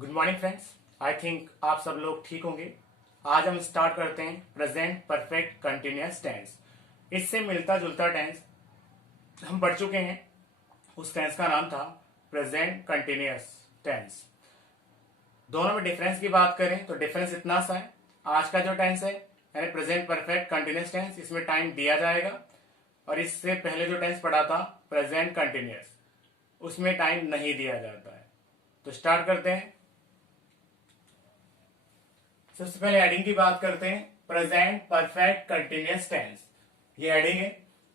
Good morning friends. I think आप सब लोग ठीक होंगे। आज हम स्टार्ट करते हैं प्रेजेंट परफेक्ट कंटिन्यूअस टेंस। इससे मिलता जुलता टेंस हम पढ़ चुके हैं। उस टेंस का नाम था प्रेजेंट कंटिन्यूअस टेंस। दोनों में डिफरेंस की बात करें तो डिफरेंस इतना सा है। आज का जो टेंस है यानी प्रेजेंट परफेक्ट कंटिन्यूअस टेंस, इसमें टाइम दिया जाएगा, और इससे पहले जो टेंस पढ़ा था प्रेजेंट कंटिन्यूअस, उसमें टाइम नहीं दिया जाता है। तो स्टार्ट करते हैं। सबसे पहले हेडिंग की बात करते हैं, प्रेजेंट परफेक्ट कंटिन्यूअस टेंस। ये हेडिंग है।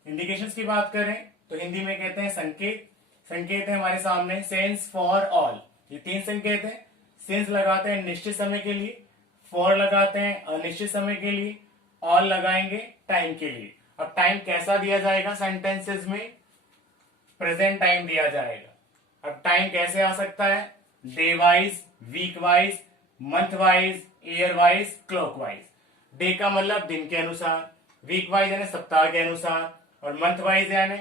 इंडिकेशंस की बात करें तो हिंदी में कहते हैं संकेत। संकेत है हमारे सामने सेंस फॉर ऑल। ये तीन संकेत है। सेंस लगाते हैं निश्चित समय के लिए, फॉर लगाते हैं अनिश्चित समय के लिए, ऑल लगाएंगे टाइम के लिए। अब टाइम कैसा दिया जाएगा सेंटेंसेस में? प्रेजेंट टाइम दिया जाएगा। अब टाइम कैसे आ सकता है? Day wise, week wise, month wise, year wise, clockwise. Day का मतलब दिन के अनुसार, वीक वाइज यानी सप्ताह के अनुसार, और मंथ वाइज यानी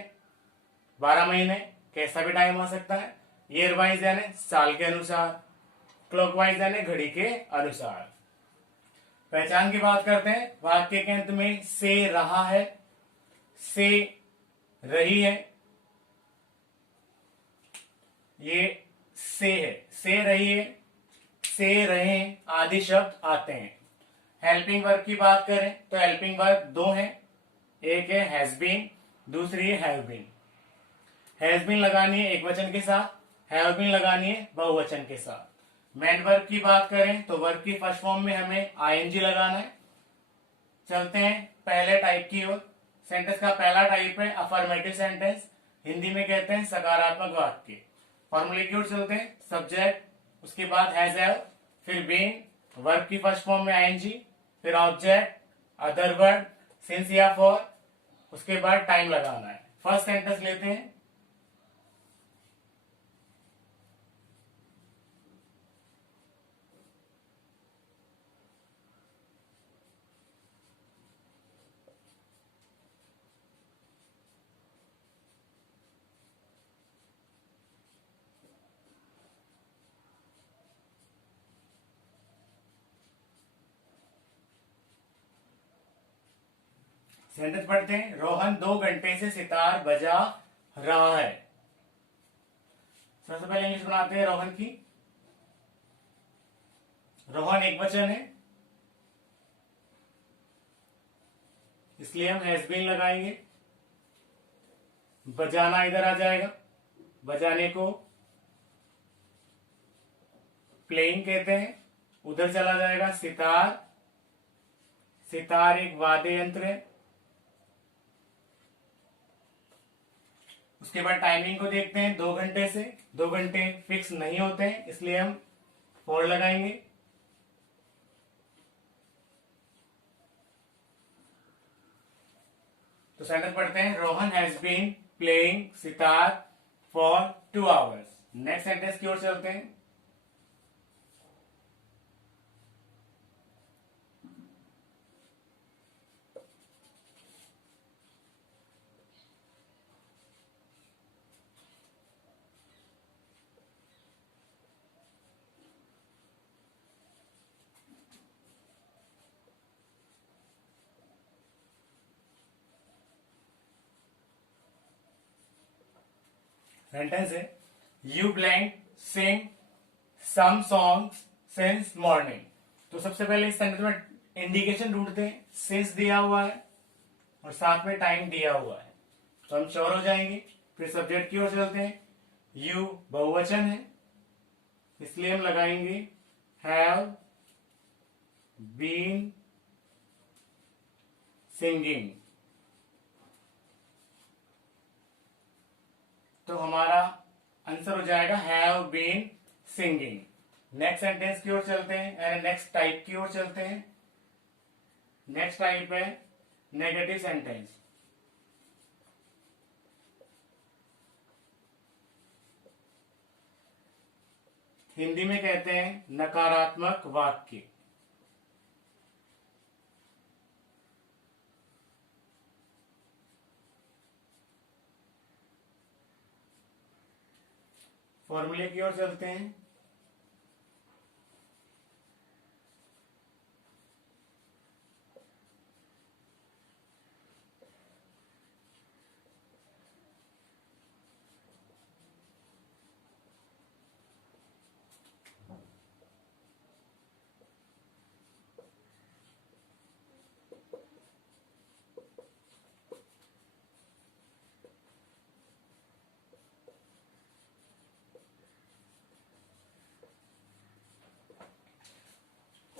12 महीने, कैसा भी टाइम आ सकता है। ईयर वाइज यानी साल के अनुसार, क्लॉक वाइज यानी घड़ी के अनुसार। पहचान की बात करते हैं। वाक्य के अंत में से रहा है, से रही है, ये से है, से रही है, से रहे आदि शब्द आते हैं। हेल्पिंग वर्ब की बात करें तो हेल्पिंग वर्ब दो हैं। एक है हैज बीन, दूसरी है हैव बीन। हैज बीन लगानी है एक वचन के साथ, हैव बीन लगानी है बहुवचन के साथ। मेन वर्ब की बात करें तो वर्ब की फर्स्ट फॉर्म में हमें आईएनजी लगाना है। चलते हैं पहले टाइप की ओर। सेंटेंस का पहला टाइप है अफर्मेटिव सेंटेंस, हिंदी में कहते हैं सकारात्मक वाक्य। फॉर्मूले की ओर चलते हैं। सब्जेक्ट, उसके बाद हैज हैव, फिर बीन, वर्ब की फर्स्ट फॉर्म में आईएनजी, फिर ऑब्जेक्ट, अदर वर्ड, सिंस या फॉर, उसके बाद टाइम लगाना है। फर्स्ट सेंटेंस लेते हैं। सेंटेंस पढ़ते हैं। रोहन 2 घंटे से सितार बजा रहा है। सबसे पहले इंग्लिश बनाते हैं रोहन की। रोहन एक वचन है, इसलिए हम हैज बीन लगाएंगे। बजाना इधर आ जाएगा, बजाने को प्लेइंग कहते हैं, उधर चला जाएगा सितार। सितार एक वाद्य यंत्र है। उसके बाद टाइमिंग को देखते हैं। 2 घंटे से, 2 घंटे फिक्स नहीं होते हैं, इसलिए हम फॉर लगाएंगे। तो सेंटेंस पढ़ते हैं। Rohan has been playing sitar for 2 hours. Next sentence की ओर चलते हैं। सेंटेंस है you blank sing some songs since morning. तो सबसे पहले इस सेंटेंस में इंडिकेशन ढूंढते हैं। सिंस दिया हुआ है और साथ में टाइम दिया हुआ है, तो हम श्योर हो जाएंगे। फिर सब्जेक्ट की ओर चलते हैं। यू बहुवचन है, इसलिए हम लगाएंगे हैव बीन सिंगिंग। तो हमारा आंसर हो जाएगा have been singing. Next sentence की ओर चलते हैं, नेक्स्ट टाइप की ओर चलते हैं। नेक्स्ट टाइप है नेगेटिव सेंटेंस। हिंदी में कहते हैं नकारात्मक वाक्य। फॉर्मूले की ओर चलते हैं।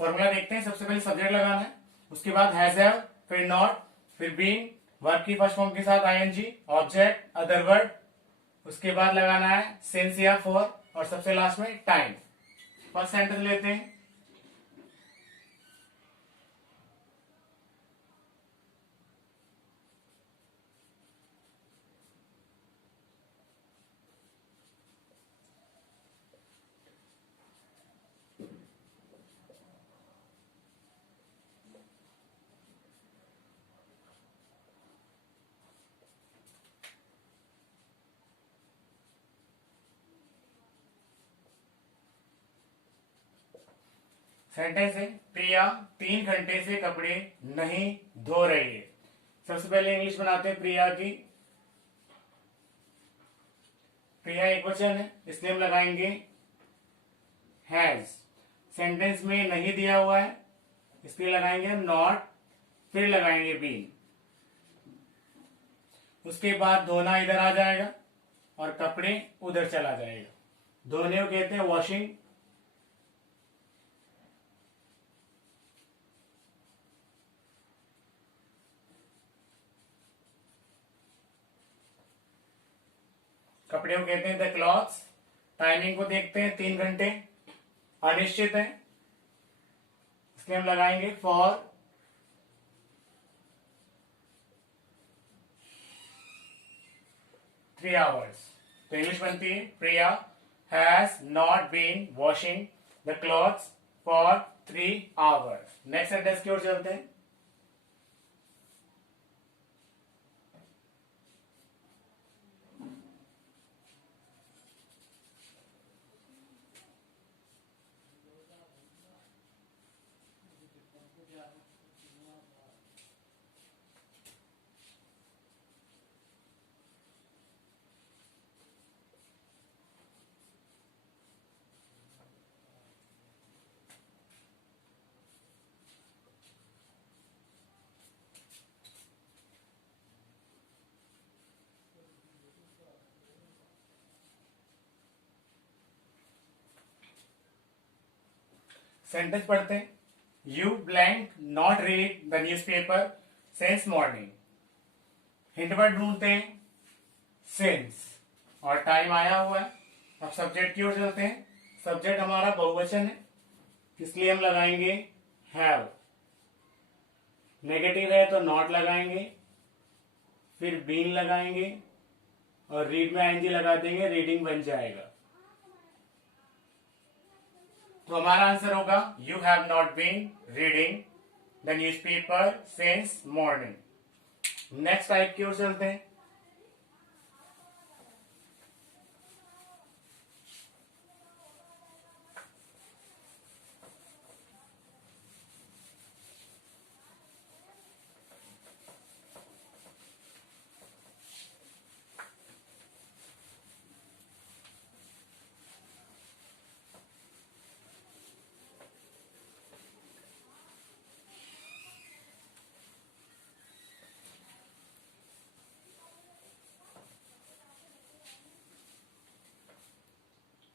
फॉर्मूला देखते हैं। सबसे पहले सब्जेक्ट लगाना है, उसके बाद हैज हैव, फिर नॉट, फिर बीन, वर्ब की फर्स्ट फॉर्म के साथ आईएनजी, ऑब्जेक्ट, अदर वर्ड, उसके बाद लगाना है सिंस या फॉर, और सबसे लास्ट में टाइम। फर्स्ट सेंटेंस लेते हैं। सेंटेंस है, प्रिया 3 घंटे से कपड़े नहीं धो रही है। सबसे पहले इंग्लिश बनाते हैं प्रिया की। प्रिया एक वचन है, इसलिए हम लगाएंगे हैज। सेंटेंस में नहीं दिया हुआ है, इसलिए लगाएंगे नॉट, फिर लगाएंगे बीन। उसके बाद धोना इधर आ जाएगा और कपड़े उधर चला जाएगा। धोने को कहते हैं वॉशिंग। कपड़े को कहते हैं द क्लॉथ्स। टाइमिंग को देखते हैं, 3 घंटे अनिश्चित है, इसलिए हम लगाएंगे फॉर 3 आवर्स। तो इंग्लिश बनती है Priya has not been washing the clothes for 3 hours. Next sentence की ओर चलते हैं। सेंटेंस पढ़ते हैं। You blank not read the newspaper since morning. Hint word ढूंढते हैं सिंस, और टाइम आया हुआ है। अब सब्जेक्ट की ओर चलते हैं। सब्जेक्ट हमारा बहुवचन है, इसलिए हम लगाएंगे हैव। नेगेटिव है तो नॉट लगाएंगे, फिर बीन लगाएंगे, और रीड में आईएनजी लगा देंगे, रीडिंग बन जाएगा। तो हमारा आंसर होगा you have not been reading the newspaper since morning. Next type की ओर चलते हैं।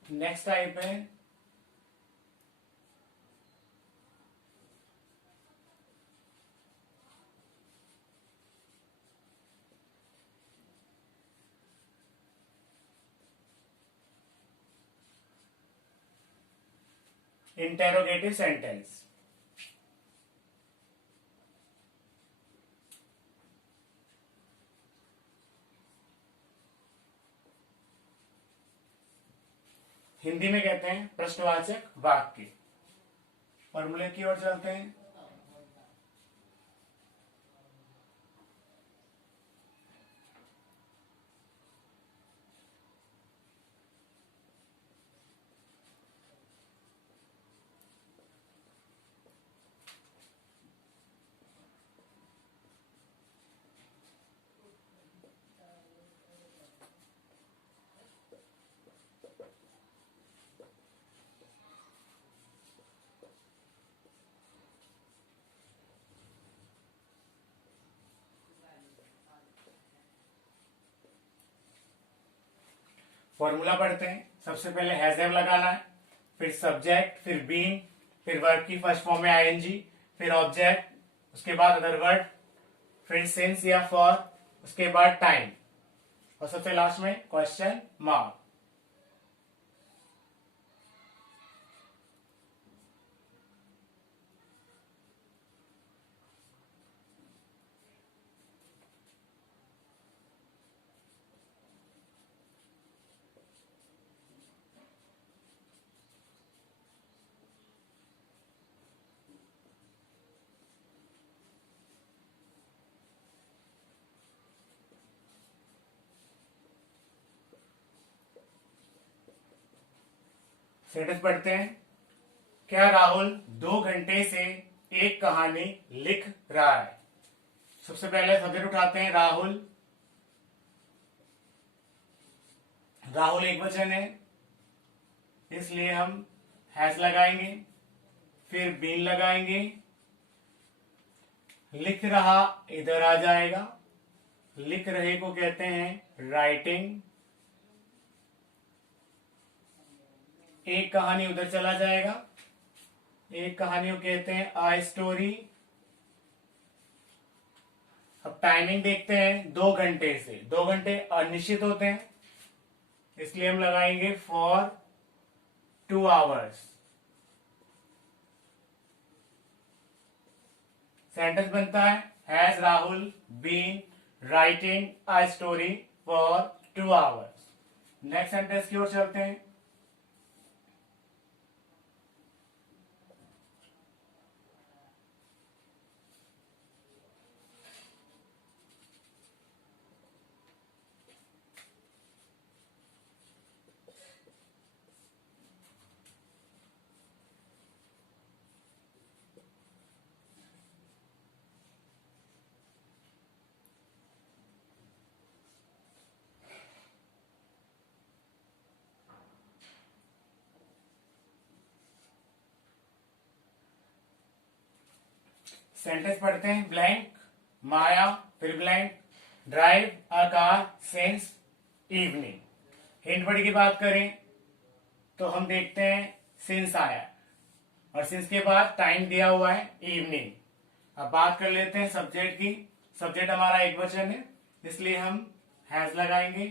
नेक्स्ट टाइप है इंटेरोगेटिव सेंटेंस। हिंदी में कहते हैं प्रश्नवाचक वाक्य। फॉर्मूले की ओर चलते हैं। फॉर्मूला पढ़ते हैं। सबसे पहले हैज हैव लगाना है, फिर सब्जेक्ट, फिर बीन, फिर वर्ब की फर्स्ट फॉर्म में आईएनजी, फिर ऑब्जेक्ट, उसके बाद अदर वर्ड, फिर सिंस या फॉर, उसके बाद टाइम, और सबसे लास्ट में क्वेश्चन मार्क। सेंटेंस पढ़ते हैं। क्या राहुल 2 घंटे से एक कहानी लिख रहा है? सबसे पहले सब्जेक्ट उठाते हैं राहुल। राहुल एक वचन है, इसलिए हम हैज लगाएंगे, फिर बीन लगाएंगे। लिख रहा इधर आ जाएगा, लिख रहे को कहते हैं राइटिंग। एक कहानी उधर चला जाएगा, एक कहानी को कहते हैं आ स्टोरी। अब टाइमिंग देखते हैं, 2 घंटे से। 2 घंटे अनिश्चित होते हैं, इसलिए हम लगाएंगे फॉर 2 आवर्स। सेंटेंस बनता है has Rahul been writing a story for 2 hours. Next sentence की ओर चलते हैं। सेंटेंस पढ़ते हैं। ब्लैंक माया, फिर blank drive a car since evening. Hint word की बात करें तो हम देखते हैं सिंस आया, और सिंस के बाद टाइम दिया हुआ है इवनिंग। अब बात कर लेते हैं सब्जेक्ट की। सब्जेक्ट हमारा एक वचन है, इसलिए हम हैज लगाएंगे,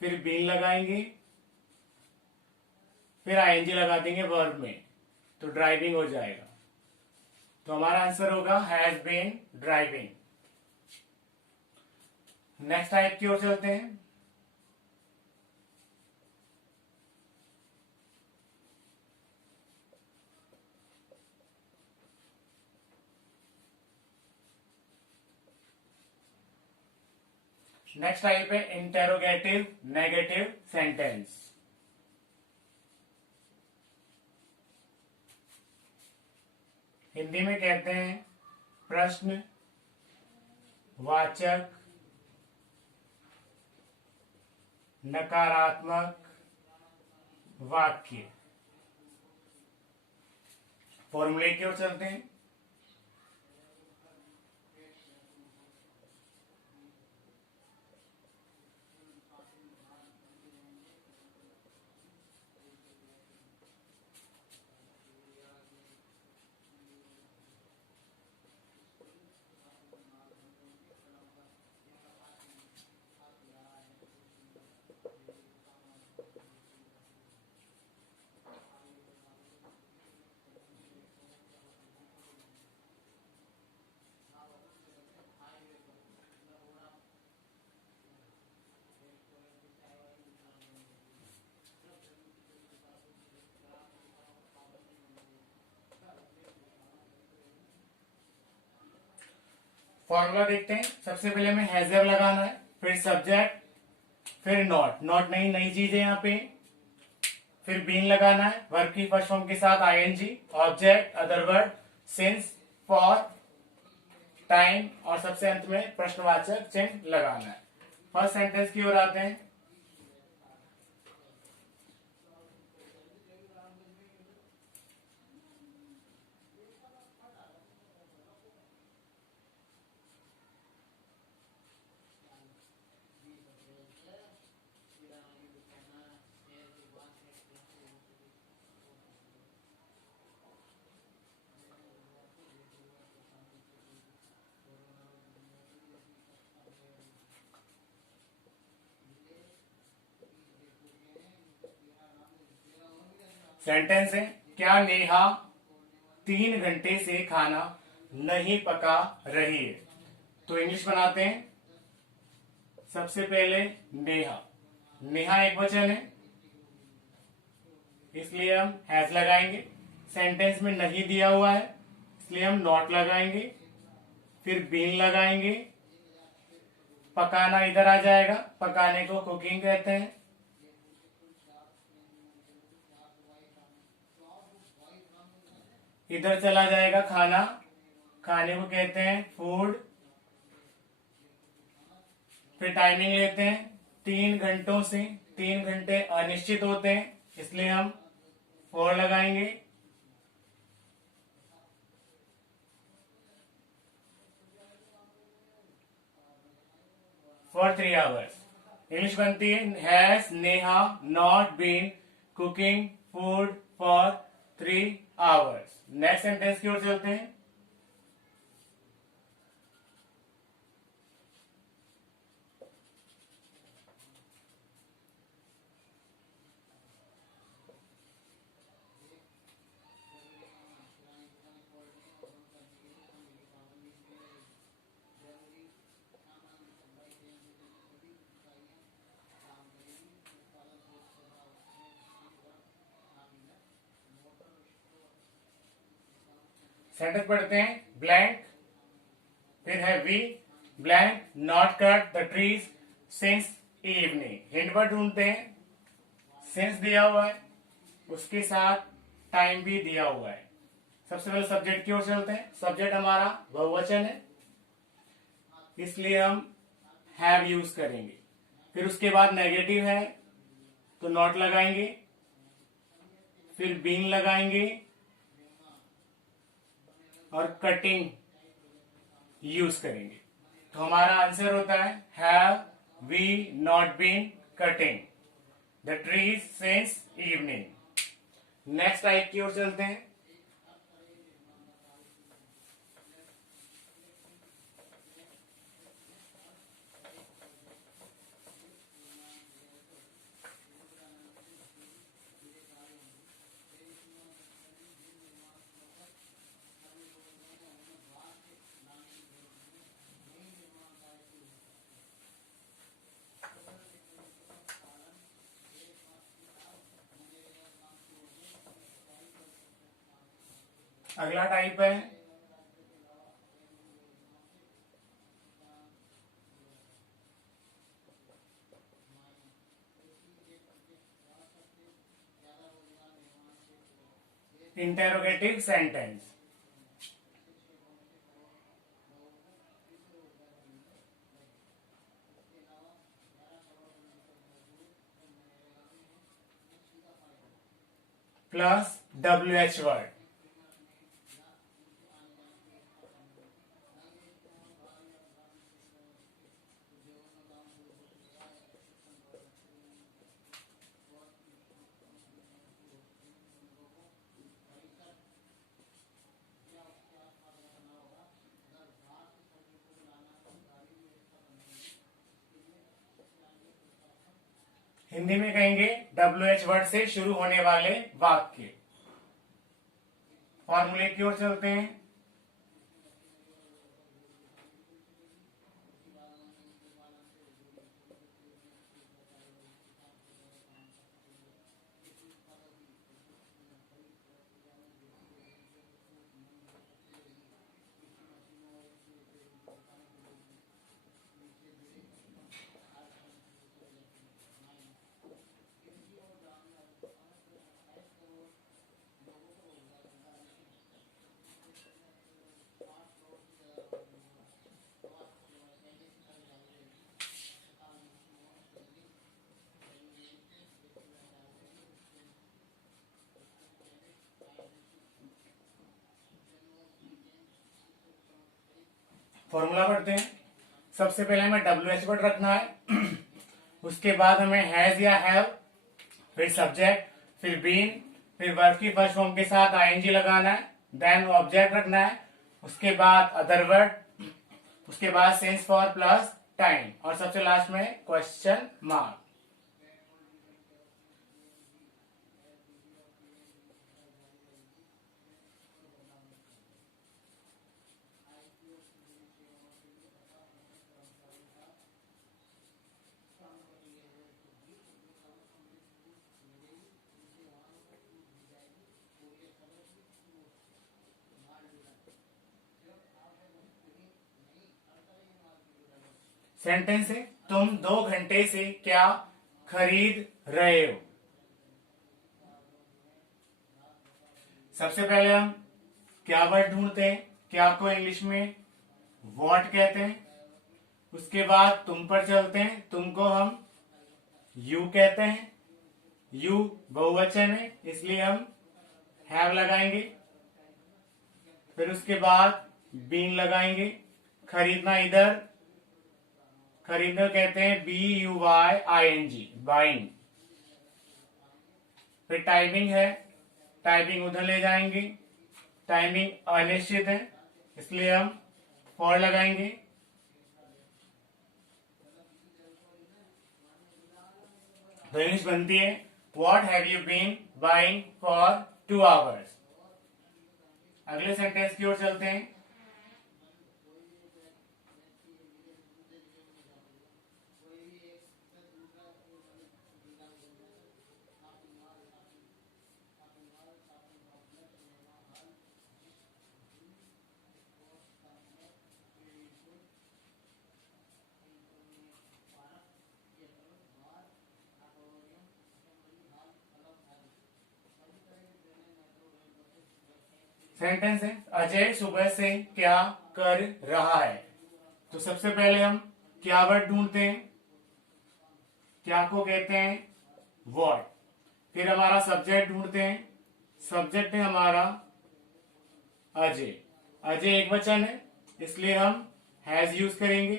फिर बीन लगाएंगे, फिर आईएनजी लगा देंगे वर्ब में, तो ड्राइविंग हो जाएगा। तो हमारा आंसर होगा has been driving. Next type की ओर चलते हैं। नेक्स्ट टाइप है इंटेरोगेटिव नेगेटिव सेंटेंस। हिंदी में कहते हैं प्रश्न वाचक नकारात्मक वाक्य। फॉर्मूले की ओर चलते हैं। फॉर्मूला देखते हैं। सबसे पहले हमें हैजर लगाना है, फिर सब्जेक्ट, फिर नॉट। नॉट नहीं, नई चीज है यहाँ पे। फिर बीन लगाना है, वर्ब की फर्स्ट फॉर्म के साथ ING, object, other word, since, for, time, और सबसे अंत में प्रश्नवाचक चिन्ह लगाना है। फर्स्ट सेंटेंस की ओर आते हैं। सेंटेंस है, क्या नेहा 3 घंटे से खाना नहीं पका रही है? तो इंग्लिश बनाते हैं। सबसे पहले नेहा, नेहा एक वचन है इसलिए हम हैज लगाएंगे। सेंटेंस में नहीं दिया हुआ है इसलिए हम नॉट लगाएंगे, फिर बीन लगाएंगे। पकाना इधर आ जाएगा, पकाने को कुकिंग कहते हैं। इधर चला जाएगा खाना, खाने को कहते हैं फूड। फिर टाइमिंग लेते हैं 3 घंटों से, 3 घंटे अनिश्चित होते हैं इसलिए हम फॉर लगाएंगे। For 3 hours. इंग्लिश बनती है, has Neha not been cooking food for 3 hours. Next sentence की ओर चलते हैं। सेंटेंस पढ़ते हैं, ब्लैंक, फिर है we blank not cut the trees since evening. Hint word ढूंढते हैं। सिंस दिया हुआ है, उसके साथ टाइम भी दिया हुआ है। सबसे पहले सब्जेक्ट की ओर चलते हैं। सब्जेक्ट हमारा बहुवचन है इसलिए हम हैव यूज करेंगे। फिर उसके बाद नेगेटिव है तो नॉट लगाएंगे, फिर बीन लगाएंगे और कटिंग यूज करेंगे। तो हमारा आंसर होता है, have we not been cutting the trees since evening. Next type की ओर चलते हैं। अगला टाइप है interrogative sentence. Plus WH word. Hindi में कहेंगे WH वर्ड से शुरू होने वाले वाक्य। फॉर्मूले की ओर चलते हैं। फॉर्मूला पढ़ते हैं। सबसे पहले हमें WH वर्ड रखना है उसके बाद हमें हैज या हैव, फिर सब्जेक्ट, फिर बीन, फिर वर्ब की फर्स्ट फॉर्म के साथ ING लगाना है, देन ऑब्जेक्ट रखना है, उसके बाद अदर वर्ड, उसके बाद सेंस फॉर प्लस टाइम और सबसे लास्ट में क्वेश्चन मार्क। सेंटेंस है तुम 2 घंटे से क्या खरीद रहे हो। सबसे पहले हम क्या वर्ड ढूंढते हैं, क्या को इंग्लिश में व्हाट कहते हैं। उसके बाद तुम पर चलते हैं, तुमको हम यू कहते हैं। यू बहुवचन है इसलिए हम हैव लगाएंगे। फिर उसके बाद बीन लगाएंगे। खरीदना इधर खरीदना कहते हैं BUYING बाइंग। फिर टाइमिंग है, टाइमिंग उधर ले जाएंगे। टाइमिंग अनिश्चित है इसलिए हम फॉर लगाएंगे। तो इंग्लिश बनती है what have you been buying for 2 hours। अगले सेंटेंस की ओर चलते हैं। सेंटेंस है अजय सुबह से क्या कर रहा है। तो सबसे पहले हम क्या वर्ड ढूंढते हैं, क्या को कहते हैं व्हाट। फिर हमारा सब्जेक्ट ढूंढते हैं, सब्जेक्ट है हमारा अजय। अजय एक वचन है इसलिए हम हैज यूज करेंगे।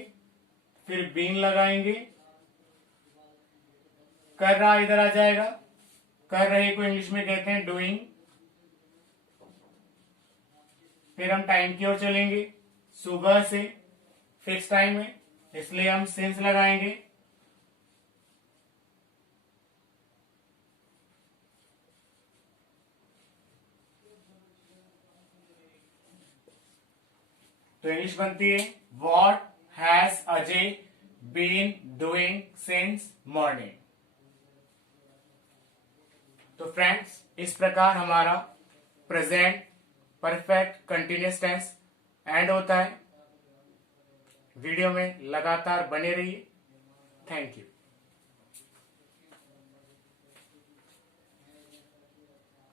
फिर बीन लगाएंगे। कर रहा इधर आ जाएगा, कर रहे को इंग्लिश में कहते हैं डूइंग। फिर हम टाइम की ओर चलेंगे, सुबह से फिक्स टाइम है इसलिए हम सिंस लगाएंगे। तो इंग्लिश बनती है what has Ajay been doing since morning. तो फ्रेंड्स इस प्रकार हमारा present perfect continuous tense end होता है। वीडियो में लगातार बने रहिए। Thank you.